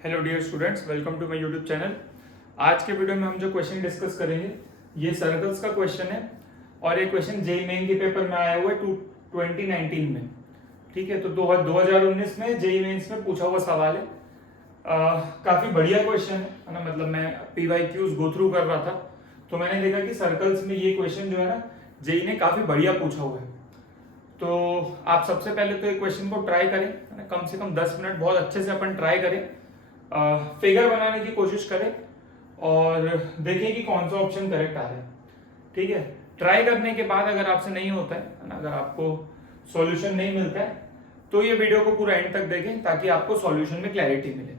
Hello dear students, welcome to my YouTube channel. आज के video में हम जो क्वेश्चन डिस्कस करेंगे ये सर्कल्स का क्वेश्चन है और ये क्वेश्चन जेईई मेन के पेपर में आया हुआ है 2019 में। ठीक है, तो 2019 में जेईई मेंस में पूछा हुआ सवाल है। काफी बढ़िया क्वेश्चन है ना। मतलब मैं PYQs गो थ्रू कर रहा था तो मैंने देखा कि सर्कल्स में ये क्वेश्चन जो है ना जेईई ने काफी बढ़िया पूछा हुआ है। तो आप सबसे पहले तो एक क्वेश्चन को ट्राई करें है ना, कम से कम 10 मिनट बहुत अच्छे से अपन ट्राई करें, फिगर बनाने की कोशिश करें और देखिए कि कौन सा ऑप्शन करेक्ट आ रहा है। ठीक है, ट्राई करने के बाद अगर आपसे नहीं होता है ना, अगर आपको सॉल्यूशन नहीं मिलता है तो ये वीडियो को पूरा एंड तक देखें ताकि आपको सॉल्यूशन में क्लैरिटी मिले।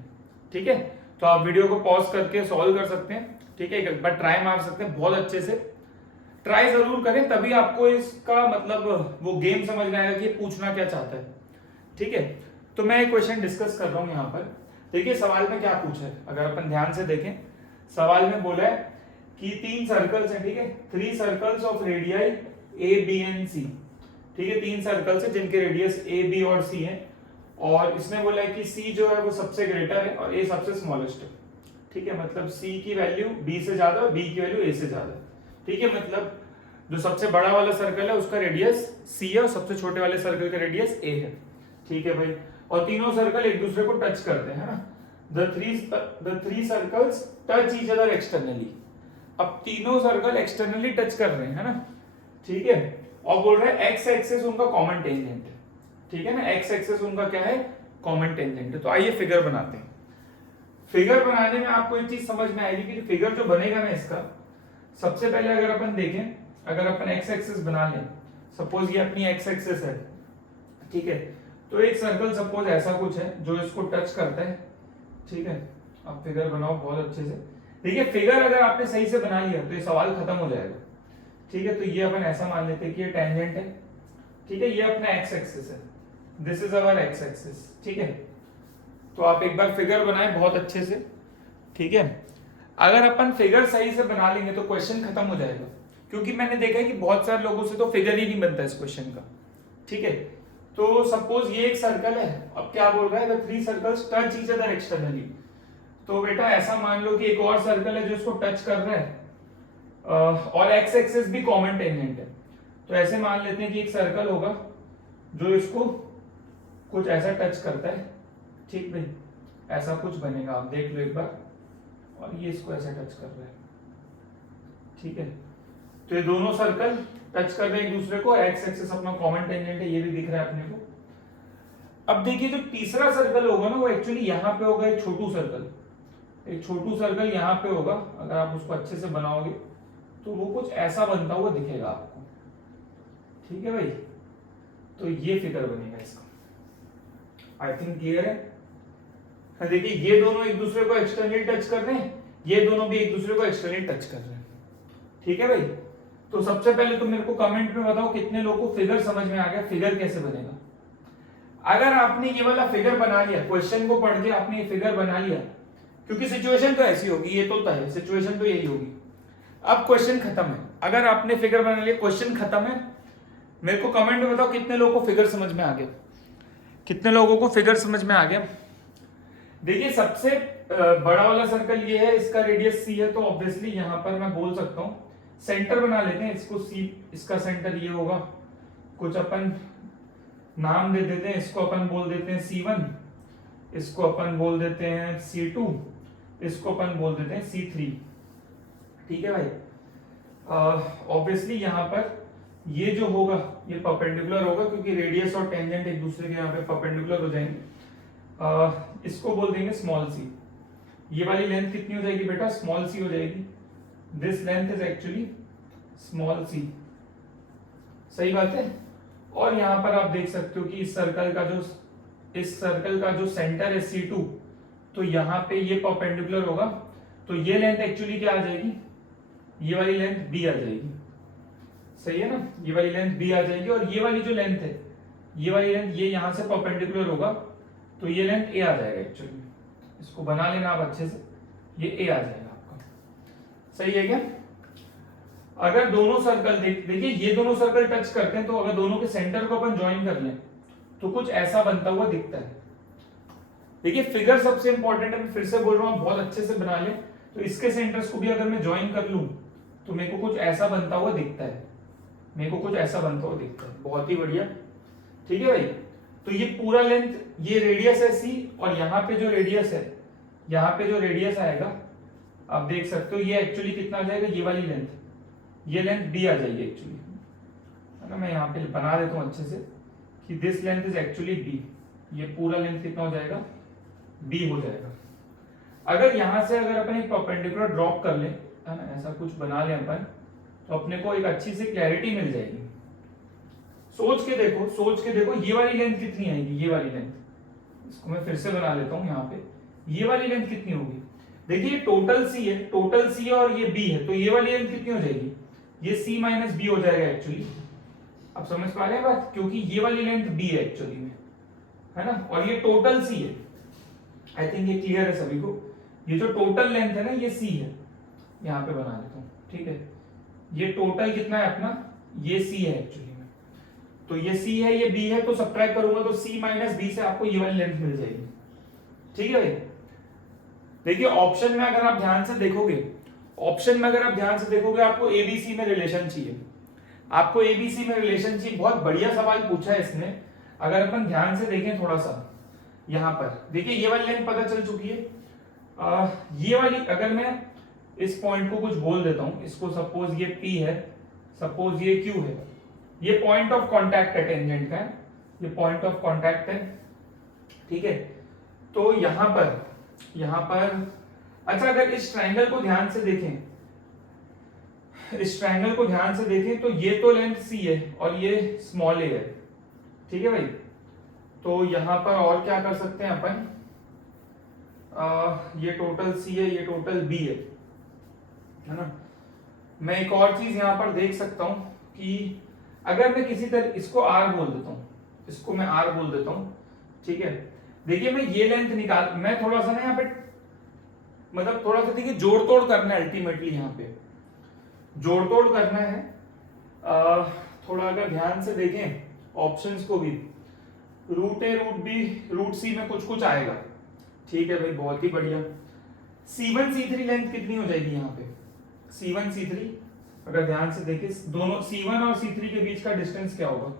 ठीक है, तो आप वीडियो को पॉज करके सॉल्व कर सकते हैं। ठीक है, एक बार ट्राई मार सकते हैं, बहुत अच्छे से ट्राई जरूर करें, तभी आपको इसका मतलब वो गेम समझ में आएगा कि ये पूछना क्या चाहता है। ठीक है, तो मैं एक क्वेश्चन डिस्कस कर रहा हूं यहाँ पर। देखिए सवाल में क्या पूछा है, अगर अपन ध्यान से देखें सवाल में बोला है कि 3 सर्कल्स हैं। ठीक है, 3 circles of radii A B and C. ठीक है, 3 सर्कल्स हैं जिनके रेडियस ए बी और सी है और इसने बोला है कि सी जो है वो सबसे ग्रेटर है और ए सबसे स्मॉलेस्ट है। ठीक है, मतलब सी की वैल्यू बी से ज्यादा और बी की वैल्यू ए से ज्यादा। ठीक है, मतलब जो सबसे बड़ा वाला सर्कल है उसका रेडियस सी है और सबसे छोटे वाले सर्कल का रेडियस ए है। ठीक है भाई, और तीनों सर्कल एक दूसरे को टच करते हैं ना। The three circles touch each other externally। अब तीनों सर्कल एक्सटर्नली टच कर रहे हैं है ना। ठीक है, और बोल रहे हैं एक्स एक्सिस उनका कॉमन टेंजेंट है। ठीक है ना, एक्स एक्सिस उनका क्या है, कॉमन टेंजेंट है। तो आइए फिगर बनाते हैं। फिगर बनाने में आपको एक चीज समझ में आएगी कि फिगर जो बनेगा ना इसका, सबसे पहले अगर अपन देखें, अगर अपन एक्स एक्सिस बना लें, सपोज ये अपनी एक्स एक्सिस है। ठीक है, तो एक सर्कल सपोज ऐसा कुछ है जो इसको टच करता है। ठीक है, अब फिगर बनाओ बहुत अच्छे से। देखिए फिगर अगर आपने सही से बना लिया तो ये सवाल खत्म हो जाएगा। ठीक है, तो ये अपन ऐसा मान लेते हैं कि ये टेंजेंट है। ठीक है, ये अपना एक्स एक्सिस है, this is our x axis. ठीक है, तो आप एक बार फिगर बनाए बहुत अच्छे से। ठीक है, अगर अपन फिगर सही से बना लेंगे तो क्वेश्चन खत्म हो जाएगा, क्योंकि मैंने देखा है कि बहुत सारे लोगों से तो फिगर ही नहीं बनता इस क्वेश्चन का। ठीक है, तो सपोज ये एक सर्कल है, अब क्या बोल रहा है, the three circles touch each other externally। तो बेटा ऐसा मान लो कि एक और सर्कल है जो इसको टच कर रहा है और एक्स एक्सिस भी कॉमन टेंजेंट है। तो ऐसे मान लेते हैं कि एक सर्कल होगा जो इसको कुछ ऐसा टच करता है। ठीक भाई, ऐसा कुछ बनेगा, आप देख लो एक बार, और ये इसको ऐसा टच कर रहा है। ठीक है, तो ये दोनों सर्कल टच कर रहे हैं एक दूसरे को, एक्स एक्सिस अपना कॉमन टेंजेंट है, ये भी दिख रहा है अपने को। अब देखिए जो तीसरा सर्कल होगा ना वो एक्चुअली यहाँ पे होगा, एक छोटू सर्कल, एक छोटू सर्कल यहाँ पे होगा। अगर आप उसको अच्छे से बनाओगे तो वो कुछ ऐसा बनता हुआ दिखेगा आपको। ठीक है भाई, तो ये फिगर बनेगा इसका। आई थिंक क्लियर है। देखिए ये दोनों एक दूसरे को एक्सटर्नली टच कर रहे हैं, ये दोनों भी एक दूसरे को एक्सटर्नली टच कर रहे हैं। ठीक है भाई, तो सबसे पहले तुम मेरे को कमेंट में बताओ कितने लोगों को फिगर समझ में आ गया, फिगर कैसे बनेगा। अगर आपने ये वाला फिगर बना लिया, क्वेश्चन को पढ़ के आपने ये फिगर बना लिया, क्योंकि सिचुएशन तो ऐसी होगी, ये तो तय है, सिचुएशन तो यही होगी। अब क्वेश्चन खत्म है, अगर आपने फिगर बना लिया, क्वेश्चन खत्म है। मेरे को कमेंट में बताओ कितने लोगों को फिगर समझ में आ गया, कितने लोगों को फिगर समझ में आ गया। देखिए सबसे बड़ा वाला सर्कल ये है, इसका रेडियस सी है, तो ऑब्वियसली यहां पर मैं बोल सकता हूं, सेंटर बना लेते हैं इसको सी, इसका सेंटर ये होगा, कुछ अपन नाम दे देते हैं, इसको अपन बोल देते हैं C1, इसको अपन बोल देते हैं C2, इसको अपन बोल देते हैं C3। ठीक है भाई, ऑब्वियसली यहाँ पर ये जो होगा ये परपेंडिकुलर होगा, क्योंकि रेडियस और टेंजेंट एक दूसरे के यहाँ पे परपेंडिकुलर हो जाएंगे। इसको बोल देंगे स्मॉल सी। ये वाली लेंथ कितनी हो जाएगी बेटा, स्मॉल सी हो जाएगी। This length is actually small C. सही बात है। और यहां पर आप देख सकते हो कि इस सर्कल का जो सेंटर है C2, तो यहाँ पे ये परपेंडिकुलर होगा, तो ये लेंथ एक्चुअली क्या आ जाएगी, ये वाली लेंथ B आ जाएगी। सही है ना, ये वाली लेंथ B आ जाएगी, और ये वाली जो लेंथ है, ये वाली लेंथ ये यहां से परपेंडिकुलर होगा, तो ये लेंथ A आ जाएगा एक्चुअली। इसको बना लेना आप अच्छे से, ये A आ जाएगा आपका। सही है क्या। अगर दोनों सर्कल देखिए ये दोनों सर्कल टच करते हैं, तो अगर दोनों के सेंटर को अपन ज्वाइन कर लें तो कुछ ऐसा बनता हुआ दिखता है। देखिए फिगर सबसे इंपॉर्टेंट है, मैं फिर से बोल रहा हूँ, बहुत अच्छे से बना ले। तो इसके सेंटर्स को भी अगर मैं ज्वाइन कर लूं तो मेरे को कुछ ऐसा बनता हुआ दिखता है, मेरे को कुछ ऐसा बनता हुआ दिखता है। बहुत ही बढ़िया, ठीक है भाई। तो ये पूरा लेंथ, ये रेडियस है सी, और यहाँ पे जो रेडियस है, यहाँ पे जो रेडियस आएगा आप देख सकते हो, ये एक्चुअली कितना आ जाएगा, ये वाली लेंथ, ये लेंथ बी आ जाएगी एक्चुअली, है ना। मैं यहाँ पे बना देता हूँ अच्छे से कि this length is actually B. ये पूरा लेंथ कितना हो जाएगा, बी हो जाएगा। अगर यहां से अगर अपन एक परपेंडिकुलर ड्रॉप कर ले, है ना, ऐसा कुछ बना ले अपन, तो अपने को एक अच्छी सी क्लैरिटी मिल जाएगी। सोच के देखो, सोच के देखो, ये वाली लेंथ कितनी आएगी, ये वाली लेंथ, इसको मैं फिर से बना लेता हूं यहाँ पे, ये वाली लेंथ कितनी होगी। देखिए टोटल सी है, टोटल सी है और ये बी है, तो ये वाली लेंथ कितनी हो जाएगी, ये सी माइनस बी हो जाएगा एक्चुअली। अब समझ पा रहे हैं बात, क्योंकि ये वाली लेंथ बी है एक्चुअली में, है ना, और ये टोटल सी है। आई थिंक ये क्लियर है सभी को। ये जो टोटल लेंथ है ना, ये सी है, यहाँ पे बना देता हूँ, ठीक है। ये टोटल कितना है अपना, ये सी है एक्चुअली में, तो ये सी है, ये बी है, तो सब्ट्रैक्ट करूंगा तो सी माइनस बी से आपको ये वाली लेंथ मिल जाएगी, ठीक है भाई। देखिए ऑप्शन में अगर आप ध्यान से देखोगे, ऑप्शन में अगर आप ध्यान से देखोगे, आपको एबीसी में रिलेशन चाहिए, आपको एबीसी में रिलेशन चाहिए। बहुत बढ़िया सवाल पूछा है इसने। अगर अपन ध्यान से देखें थोड़ा सा, यहां पर देखिए ये वाली लेंथ पता चल चुकी है। ये वाली अगर मैं इस पॉइंट को कुछ बोल देता हूं, इसको सपोज ये P है, सपोज ये Q है, ये पॉइंट ऑफ कांटेक्ट है टेंजेंट का, ये पॉइंट ऑफ कांटेक्ट है, ठीक है। तो यहां पर अच्छा, अगर इस ट्रायंगल को ध्यान से देखें, इस ट्रायंगल को ध्यान से देखें, तो ये तो लेंथ C है और ये स्मॉल a है, ठीक है भाई। तो यहां पर और क्या कर सकते हैं अपन, ये टोटल C है, ये टोटल B है ना। मैं एक और चीज यहां पर देख सकता हूं कि अगर मैं किसी तरह इसको R बोल देता हूं, इसको मैं R बोल देता हूं, ठीक है। देखिए मैं ये लेंथ निकाल, मैं थोड़ा सा ना यहाँ पे मतलब थोड़ा सा देखिए जोड़ तोड़ करना है, अल्टीमेटली यहाँ पे जोड़ तोड़ करना है। थोड़ा अगर ध्यान से देखें ऑप्शंस को भी, रूट ए रूट बी रूट सी में कुछ कुछ आएगा, ठीक है भाई, बहुत ही बढ़िया। C1 C3 लेंथ कितनी हो जाएगी यहाँ पे, C1 C3 अगर ध्यान से देखें, दोनों C1 और C3 के बीच का डिस्टेंस क्या होगा,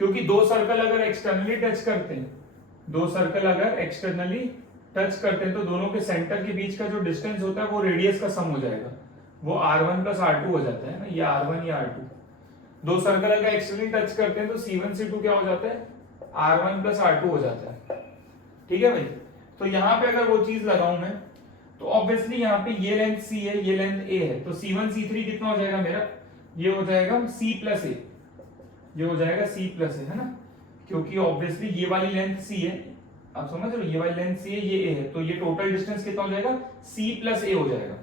क्योंकि दो सर्कल अगर एक्सटर्नली टच करते हैं, दो सर्कल अगर एक्सटर्नली टच करते हैं, तो दोनों के सेंटर के बीच का जो डिस्टेंस होता है वो रेडियस का सम हो जाएगा, वो R1 प्लस R2 हो जाता है ना, ये R1 या R2। दो सर्कल अगर एक्सटर्नली टच करते हैं तो C1 C2 क्या हो जाता है, R1 प्लस R2 हो जाता है, ठीक है भाई। तो यहाँ पे अगर वो चीज लगाऊं मैं, तो ऑब्वियसली यहाँ पे ये लेंथ C है, ये लेंथ A है, तो C1 C3 कितना हो जाएगा मेरा, ये हो जाएगा C प्लस A, ये हो जाएगा C प्लस A, है ना, क्योंकि ऑब्वियसली ये वाली लेंथ C है, आप समझ रहे हो, ये वाली लेंथ C है, ये A है, तो ये टोटल डिस्टेंस कितना हो जाएगा, C प्लस A हो जाएगा,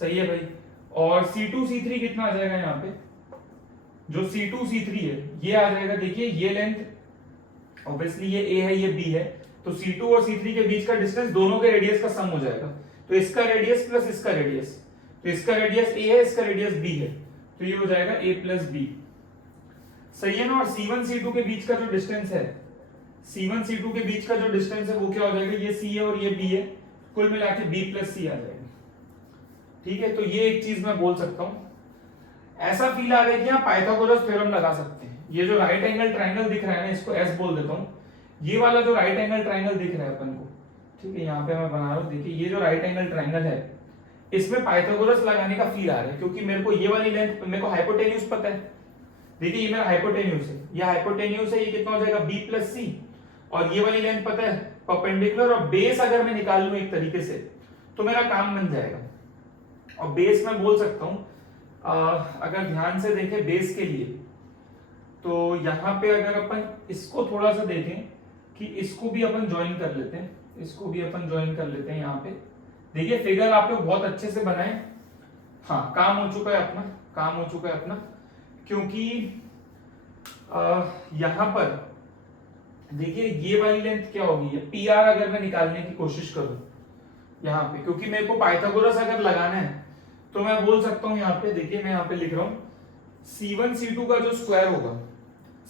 सही है भाई। और C2 C3 कितना आ जाएगा यहाँ पे, जो C2 C3 है ये आ जाएगा, देखिए ये लेंथ ऑब्वियसली ये A है, ये B है, तो C2 और C3 के बीच का डिस्टेंस दोनों के रेडियस का सम हो जाएगा, तो इसका रेडियस प्लस इसका रेडियस, तो इसका रेडियस A है, इसका रेडियस B है, तो ये हो जाएगा A प्लस B, सही है ना। और C1 C2 के बीच का जो डिस्टेंस है, C1 C2 के बीच का जो डिस्टेंस है वो क्या हो जाएगा, ये C है और ये B है, कुल मिला के B प्लस C आ जाएगा, ठीक है। तो ये एक चीज मैं बोल सकता हूं, ऐसा फील आ रहा है कि आप पाइथागोरस थ्योरम लगा सकते हैं। ये जो राइट एंगल ट्राइंगल दिख रहा है ना, इसको S बोल देता हूं, ये वाला जो राइट एंगल ट्राइंगल दिख रहा है अपन को, ठीक है, यहाँ पे मैं बना रहा हूँ, देखिए ये जो राइट एंगल ट्राइंगल है, इसमें पाइथागोरस लगाने का फील आ रहा है, क्योंकि मेरे को ये वाली लेंथ, मेरे को हाइपोटेन्यूज पता है, देखिए ये मेरा हाइपोटेन्यूज है, ये हाइपोटेन्यूज है, ये कितना हो जाएगा B प्लस C, और ये वाली लेंथ पता है परपेंडिकुलर, और बेस अगर मैं निकाल लूं एक तरीके से तो मेरा काम बन जाएगा। और बेस मैं बोल सकता हूं, अगर ध्यान से देखें बेस के लिए, तो यहां पे अगर अपन इसको थोड़ा सा देखें कि इसको भी अपन ज्वाइन कर लेते हैं, इसको भी अपन ज्वाइन कर लेते हैं यहाँ पे, देखिए फिगर आप लोग बहुत अच्छे से बनाए, हाँ काम हो चुका है अपना, काम हो चुका है अपना, क्योंकि यहां पर देखिए ये वाली लेंथ क्या होगी, ये PR अगर मैं निकालने की कोशिश करूं यहाँ पे, क्योंकि मेरे को पाइथागोरस अगर लगाना है तो मैं बोल सकता हूं यहाँ पे, देखिए मैं यहाँ पे लिख रहा हूं C1 C2 का जो स्क्वायर होगा,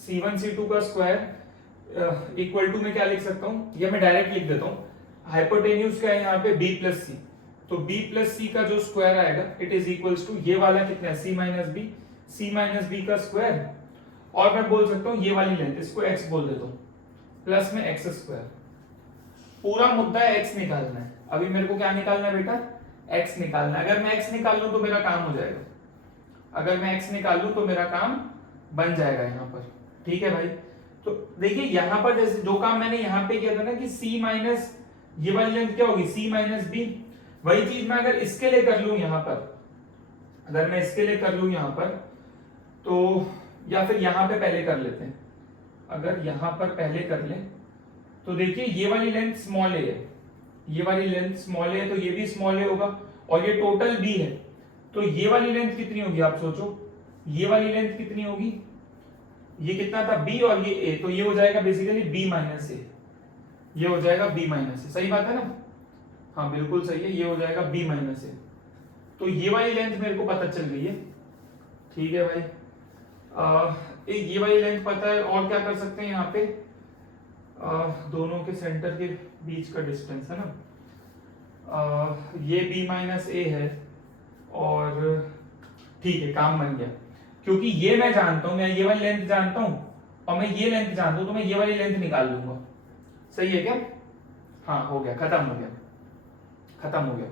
C1 C2 का स्क्वायर इक्वल टू में क्या लिख सकता हूँ, या मैं डायरेक्ट लिख देता हूँ, हाइपोटेन्यूज क्या है यहाँ पे b प्लस सी, तो b प्लस सी का जो स्क्वायर आएगा इट इज इक्वल्स टू ये वाला कितना है c माइनस बी का स्क्वायर, और मैं बोल सकता हूँ ये वाली लेंथ इसको x बोल देता हूँ, प्लस में x स्क्वायर। पूरा मुद्दा है x निकालना है, अभी मेरे को क्या निकालना है बेटा, x निकालना है। अगर मैं x निकाल लूं तो मेरा काम हो जाएगा, अगर मैं x निकाल लूं तो मेरा काम बन जाएगा यहाँ पर, ठीक है भाई। तो देखिए यहाँ पर जैसे जो काम मैंने यहाँ पे किया था ना कि c माइनस ये वाली लेंथ क्या होगी c माइनस बी, वही चीज मैं अगर इसके लिए कर लूं यहाँ पर, अगर मैं इसके लिए कर लूं यहाँ पर, तो या फिर यहाँ पे पहले कर लेते हैं, अगर यहाँ पर पहले कर ले तो देखिए ये वाली लेंथ स्मॉल ए है, ये वाली लेंथ स्मॉल है तो ये भी स्मॉल ए होगा, और ये टोटल बी है, तो ये वाली लेंथ कितनी होगी आप सोचो, ये वाली लेंथ कितनी होगी, ये कितना था b और ये a, तो ये हो जाएगा बेसिकली b माइनस ए, ये हो जाएगा b माइनस ए, सही बात है ना, हाँ बिल्कुल सही है, ये हो जाएगा b माइनस ए। तो ये वाली लेंथ मेरे को पता चल गई है, ठीक है भाई। ये वाली लेंथ पता है, और क्या कर सकते हैं यहाँ पे, दोनों के सेंटर के बीच का डिस्टेंस है ना, ये b माइनस ए है, और ठीक है काम बन गया, क्योंकि ये मैं जानता हूं, मैं ये वाली लेंथ जानता हूं और मैं ये लेंथ जानता हूं, तो मैं ये वाली लेंथ निकाल लूंगा, सही है क्या, हाँ हो गया, खत्म हो गया, खत्म हो गया।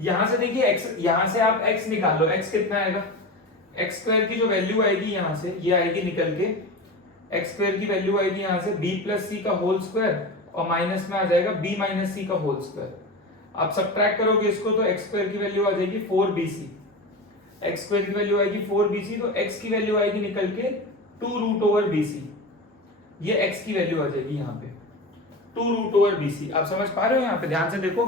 यहां से देखिए x, यहां से आप x निकाल लो, x कितना आएगा, x स्क्वायर की जो वैल्यू आएगी यहां से ये आएगी निकल के, x स्क्वायर की वैल्यू आएगी यहां से b प्लस सी का होल स्क्वायर, और माइनस में आ जाएगा b माइनस सी का होल स्क्वायर। आप सब्ट्रैक्ट करोगे इसको तो x स्क्वायर की वैल्यू आ जाएगी 4bc, x स्क्वायर की वैल्यू आएगी 4bc, तो x की वैल्यू आएगी निकल के 2 रूट ओवर bc, ये x की वैल्यू आ जाएगी यहाँ पे 2 रूट ओवर bc। आप समझ पा रहे हो यहाँ पे, ध्यान से देखो,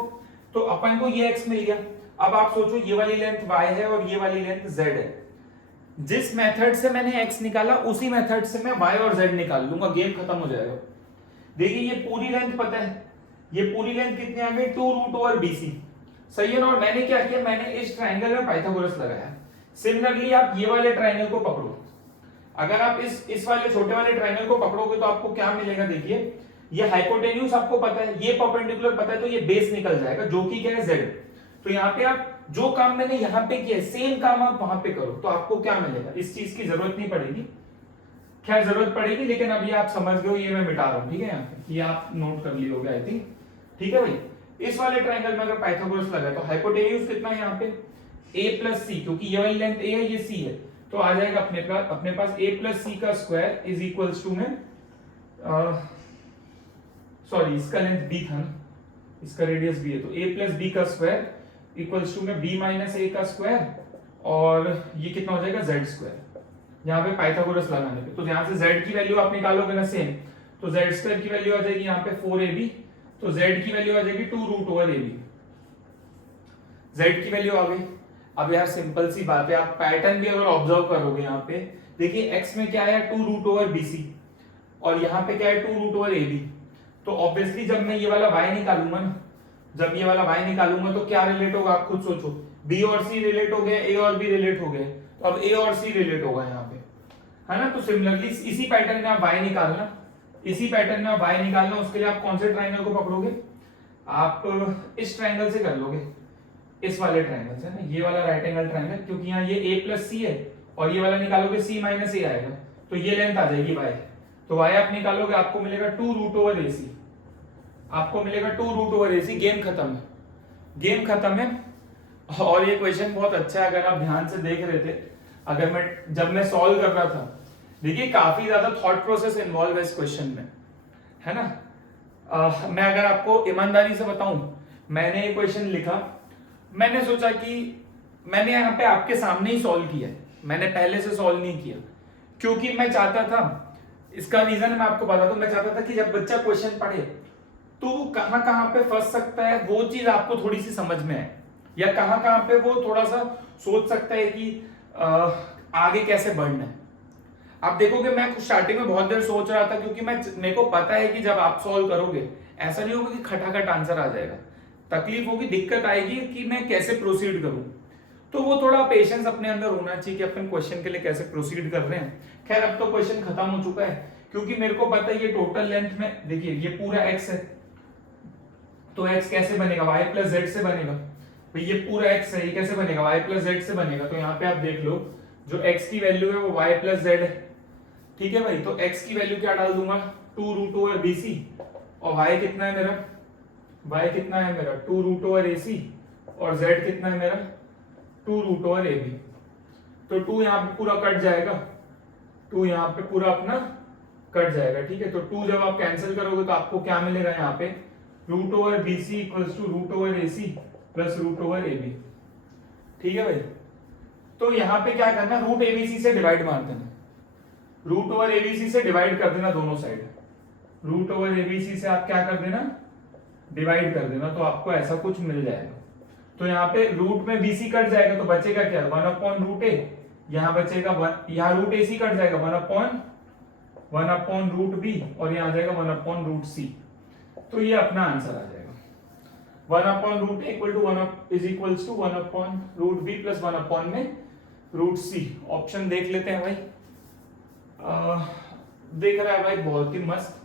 तो अपन को ये x मिल गया। अब आप सोचो ये वाली लेंथ y है और ये वाली लेंथ z है, जिस मेथड से मैंने x निकाला उसी मेथड से मैं y और z निकाल लूंगा, गेम खत्म हो जाएगा। देखिए ये पूरी लेंथ पता है, ये पूरी लेंथ कितनी आ गई 2 रूट ओवर bc, सही है ना, और मैंने क्या किया, मैंने इस ट्राइंगल में पाइथागोरस लगाया। सिमिलरली आप ये वाले ट्राइंगल को पकड़ो, अगर आप इस वाले छोटे वाले ट्राइंगल को पकड़ोगे तो आपको क्या मिलेगा, देखिए ये हाइपोटेन्यूज आपको पता है, ये परपेंडिकुलर पता है, तो ये बेस निकल जाएगा जो कि क्या है z। तो यहाँ पे आप जो काम मैंने यहाँ पे किया सेम काम आप वहां पे करो तो आपको क्या मिलेगा, इस चीज की जरूरत नहीं पड़ेगी, खैर जरूरत पड़ेगी लेकिन अभी आप समझ गए हो, ये मैं मिटा रहा हूँ, ठीक है, यहाँ पे ये आप नोट कर लिए होगे आई थिंक, ठीक है भाई। इस वाले ट्राइंगल में अगर पाइथागोरस लगाए तो हाइपोटेन्यूज कितना है यहाँ पे a प्लस सी, क्योंकि ये वाली लेंथ a है ये c है, तो आ जाएगा अपने पास a प्लस सी का स्क्वायर इज इक्वल्स टू में, सॉरी इसका लेंथ b था ना, इसका रेडियस b है, तो a प्लस बी का स्क्वायर इक्वल्स टू में b माइनस a का स्क्वायर, और ये कितना हो जाएगा z स्क्वायर, यहाँ पे पाइथागोरस लगाने पे। तो यहाँ से z की वैल्यू आप निकालोगे ना सेम, तो z स्क्वायर की वैल्यू आ जाएगी यहाँ पे 4ab, तो z की वैल्यू आ जाएगी 2 रूट ओवर ab, z की वैल्यू आ गई। अब यार सिंपल सी बात है, आप पैटर्न भी अगर ऑब्जर्व करोगे यहाँ पे देखिए x में क्या है 2 रूट ओवर bc, और यहाँ पे क्या है 2 रूट ओवर ab, तो ऑब्वियसली जब मैं ये वाला y निकालूंगा ना, जब ये वाला y निकालूंगा तो क्या रिलेट होगा, आप खुद सोचो, b और c रिलेट हो गए, a और b रिलेट हो गए, तो अब a और c रिलेट होगा यहाँ पे, है ना। तो सिमिलरली इसी पैटर्न में आप y निकालना, इसी पैटर्न में आप y निकालना, उसके लिए आप कौन से ट्राइंगल को पकड़ोगे, आप इस ट्राइंगल से कर लोगे, इस वाले ट्राइंगल से ना, ये वाला राइट एंगल ट्राइंगल, क्योंकि यहाँ ये a प्लस सी है और ये वाला निकालोगे c माइनस a आएगा, तो ये लेंथ आ जाएगी y, तो y आप निकालोगे आपको मिलेगा 2 रूट ओवर ac, आपको मिलेगा 2 रूट ओवर ac, गेम खत्म है, गेम खत्म है। और ये क्वेश्चन बहुत अच्छा है, अगर आप ध्यान से देख रहे थे, अगर जब मैं सॉल्व कर रहा था, देखिए काफी ज्यादा थॉट प्रोसेस इन्वॉल्व है इस क्वेश्चन में, है ना। मैं अगर आपको ईमानदारी से बताऊं, मैंने ये क्वेश्चन लिखा, मैंने सोचा कि मैंने यहाँ पे आपके सामने ही सॉल्व किया, मैंने पहले से सॉल्व नहीं किया, क्योंकि मैं चाहता था, इसका रीजन मैं आपको बता दूं, मैं चाहता था कि जब बच्चा क्वेश्चन पढ़े तो वो कहाँ कहाँ पे फंस सकता है वो चीज आपको थोड़ी सी समझ में आए, या कहाँ कहाँ पे वो थोड़ा सा सोच सकता है कि आगे कैसे बढ़ना है। आप देखोगे मैं स्टार्टिंग में बहुत देर सोच रहा था, क्योंकि मेरे को पता है कि जब आप सॉल्व करोगे ऐसा नहीं होगा कि खटाखट आंसर आ जाएगा, तकलीफ होगी, दिक्कत आएगी कि मैं कैसे प्रोसीड करूं, तो वो थोड़ा पेशेंस अपने अंदर होना चाहिए कि अपन क्वेश्चन के लिए कैसे प्रोसीड कर रहे हैं। खैर अब तो क्वेश्चन खत्म हो चुका है, क्योंकि मेरे को पता है ये टोटल लेंथ में, देखिए ये पूरा x है, तो x कैसे बनेगा, y प्लस जेड से बनेगा। तो ये पूरा x है, ये कैसे बनेगा, y प्लस जेड से बनेगा। तो यहाँ पे आप देख लो जो x की वैल्यू है वो y प्लस जेड है, ठीक है भाई। तो x की वैल्यू क्या डाल दूंगा, 2 रूट ओवर BC, और y कितना है मेरा, y कितना है मेरा 2 रूट ओवर AC, और z कितना है मेरा 2 रूट ओवर AB। तो 2 यहाँ पे पूरा कट जाएगा, 2 यहाँ पे पूरा अपना कट जाएगा, ठीक है। तो 2 जब आप कैंसिल करोगे तो आपको क्या मिलेगा यहाँ पे, root over BC equals to root over AC plus root over AB, ठीक है भाई। तो यहाँ पे क्या करना, रूट ABC से डिवाइड मार देना, रूट ओवर ABC से डिवाइड कर देना दोनों साइड, रूट ओवर ABC से आप क्या कर देना, डिवाइड कर देना, तो आपको ऐसा कुछ मिल जाएगा। तो यहाँ पे रूट में BC कट जाएगा तो बचेगा क्या, 1 अपॉन रूट ए, यहाँ बचेगा 1, यहाँ रूट AC कट जाएगा 1 अपॉन रूट B, और यहाँ आ जाएगा 1 अपॉन रूट C। तो ये अपना आंसर आ जाएगा, 1 upon root A equal to 1 is equals to 1 upon root B plus 1 upon में रूट C। ऑप्शन देख लेते हैं भाई, देख रहा है भाई बहुत ही मस्त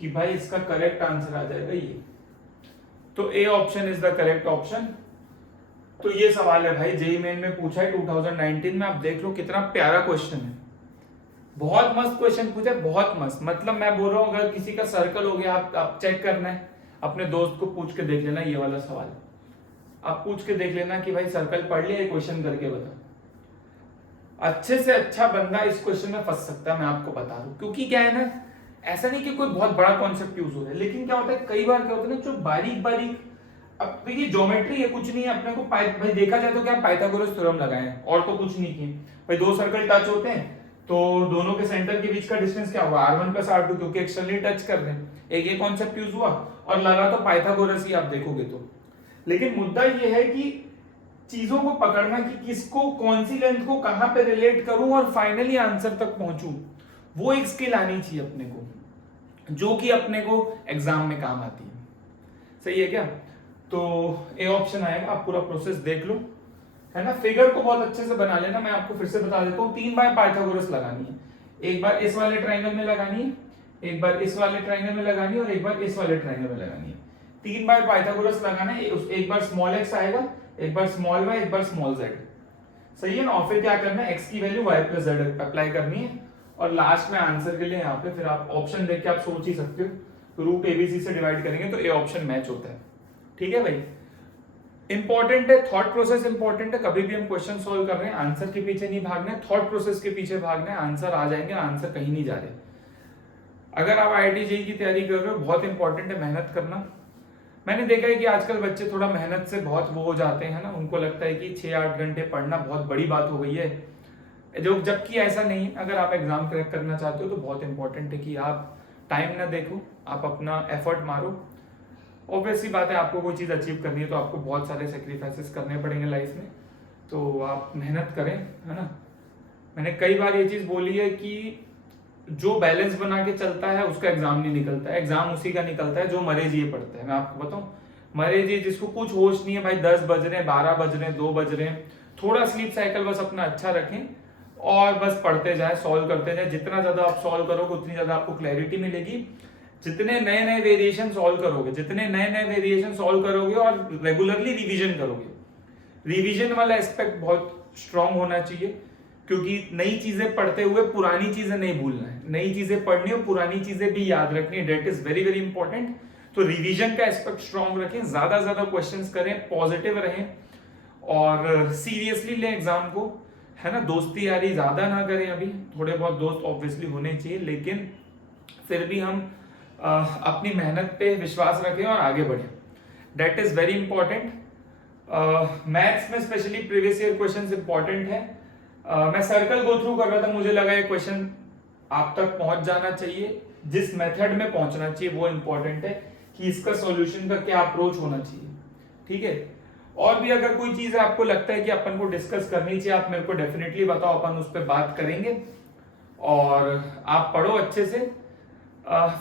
कि भाई इसका करेक्ट आंसर आ जाएगा ये। तो A option is the correct option. तो ये सवाल है भाई जेईई मेन में पूछा है 2019 में, आप देख लो कितना प्यारा क्वेश्चन है, बहुत मस्त क्वेश्चन पूछा है, बहुत मस्त। मतलब मैं बोल रहा हूँ अगर किसी का सर्कल हो गया, आप चेक करना है, अपने दोस्त को पूछ के देख लेना, ये वाला सवाल आप पूछ के देख लेना कि भाई सर्कल पढ़ लिया, क्वेश्चन करके बता। अच्छे से अच्छा बंदा इस क्वेश्चन में फंस सकता है, मैं आपको बता दूं। क्योंकि क्या है ना, ऐसा नहीं कि कोई बहुत बड़ा कॉन्सेप्ट यूज हो रहा है, लेकिन क्या होता है कई बार क्या होता है ना, जो बारीक बारीक, अब देखिए ज्योमेट्री है, कुछ नहीं है अपने को। भाई देखा जाए तो क्या पाइथागोरस थ्योरम लगाए हैं और तो कुछ नहीं किए भाई। दो सर्कल टच होते हैं तो दोनों के सेंटर के बीच का डिस्टेंस क्या होगा, R1 प्लस R2, क्योंकि एक्सटर्नली टच कर रहे हैं। एक ये कॉन्सेप्ट यूज हुआ, और लगा तो पाइथागोरस ही, आप देखोगे तो। लेकिन मुद्दा ये है कि चीजों को पकड़ना कि किसको, कौन सी लेंथ को कहां पे रिलेट करूं और फाइनली आंसर तक पहुंचूं, वो एक स्किल आनी चाहिए अपने को, जो कि अपने को एग्जाम में काम आती है। सही है क्या। तो ए ऑप्शन आएगा, आप पूरा प्रोसेस देख लो, है ना। फिगर को बहुत अच्छे से बना लेना, मैं आपको फिर से बता देता हूँ। 3 बार पाइथागोरस लगानी है, एक बार इस वाले ट्राइंगल में लगानी है, एक बार इस वाले ट्राइंगल में लगानी है, और एक बार इस वाले ट्राइंगल में लगानी है। 3 बार पाइथागोरस लगाना है, एक बार स्मॉल x आएगा, एक बार स्मॉल y, एक बार स्मॉल z। सही है ना। और फिर क्या करना है, x की value y plus z apply करनी है, और लास्ट में आंसर के लिए यहाँ पे फिर आप ऑप्शन देख के आप सोच ही सकते हो, रूट ABC से डिवाइड करेंगे तो ए ऑप्शन मैच होता है। ठीक है भाई, इंपॉर्टेंट है, थॉट प्रोसेस इंपॉर्टेंट है। कभी भी हम क्वेश्चन सोल्व कर रहे हैं, आंसर के पीछे नहीं भागना है, थॉट प्रोसेस के पीछे भागना है। आंसर आ जाएंगे, आंसर कहीं नहीं जा रहे। अगर आप IIT JEE की तैयारी कर रहे हो, बहुत इंपॉर्टेंट है मेहनत करना। मैंने देखा है कि आजकल बच्चे थोड़ा मेहनत से बहुत वो हो जाते हैं ना, उनको लगता है कि 6-8 घंटे पढ़ना बहुत बड़ी बात हो गई है, जो जबकि ऐसा नहीं है। अगर आप एग्जाम क्रैक करना चाहते हो तो बहुत इंपॉर्टेंट है कि आप टाइम ना देखो, आप अपना एफर्ट मारो। ऑब्वियसली बात है, आपको कोई चीज़ अचीव करनी है तो आपको बहुत सारे सेक्रीफाइसेस करने पड़ेंगे लाइफ में, तो आप मेहनत करें, है ना। मैंने कई बार ये चीज़ बोली है कि जो बैलेंस बना के चलता है उसका एग्जाम नहीं निकलता है, एग्जाम उसी का निकलता है जो मरे जिए पढ़ता है। मैं आपको बताऊं, मरे जिए जिसको कुछ होश नहीं है भाई, 10 बज रहे हैं, 12 बज रहे हैं, 2 बज रहे हैं, थोड़ा स्लीप साइकिल बस अपना अच्छा रखें और बस पढ़ते जाए, सॉल्व करते जाए। जितना ज्यादा आप सॉल्व करोगे उतनी ज्यादा आपको क्लैरिटी मिलेगी। जितने नए नए वेरिएशन सॉल्व करोगे, जितने नए नए वेरिएशन सॉल्व करोगे और रेगुलरली रिवीजन करोगे, रिवीजन वाला एस्पेक्ट बहुत स्ट्रांग होना चाहिए, क्योंकि नई चीजें पढ़ते हुए पुरानी चीजें नहीं भूलना है, नई चीजें पढ़नी और पुरानी चीजें भी याद रखनी है। Date is very very important. तो रिवीजन का एस्पेक्ट स्ट्रांग रखें, ज्यादा ज्यादा क्वेश्चंस करें, पॉजिटिव रहें और सीरियसली लें एग्जाम को, है ना। दोस्ती यारी ज्यादा ना करें, अभी थोड़े बहुत दोस्त ऑब्वियसली होने चाहिए, लेकिन फिर भी हम अपनी मेहनत पे विश्वास रखें और आगे बढ़ें। That is very important. Maths में specially previous year questions important है। मैं सर्कल गो थ्रू कर रहा था, मुझे लगा ये क्वेश्चन आप तक पहुंच जाना चाहिए, जिस मेथड में पहुंचना चाहिए वो इंपॉर्टेंट है कि इसका सॉल्यूशन का क्या अप्रोच होना चाहिए। ठीक है, और भी अगर कोई चीज आपको लगता है कि अपन को डिस्कस करनी चाहिए, आप मेरे को डेफिनेटली बताओ, अपन उस पर बात करेंगे। और आप पढ़ो अच्छे से।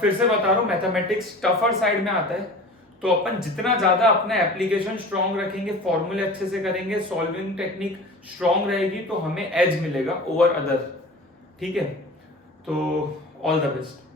फिर से बता रहा हूं, मैथमेटिक्स टफर साइड में आता है, तो अपन जितना ज्यादा अपना एप्लीकेशन स्ट्रांग रखेंगे, फॉर्मूले अच्छे से करेंगे, सॉल्विंग टेक्निक स्ट्रांग रहेगी, तो हमें एज मिलेगा ओवर अदर। ठीक है, तो ऑल द बेस्ट।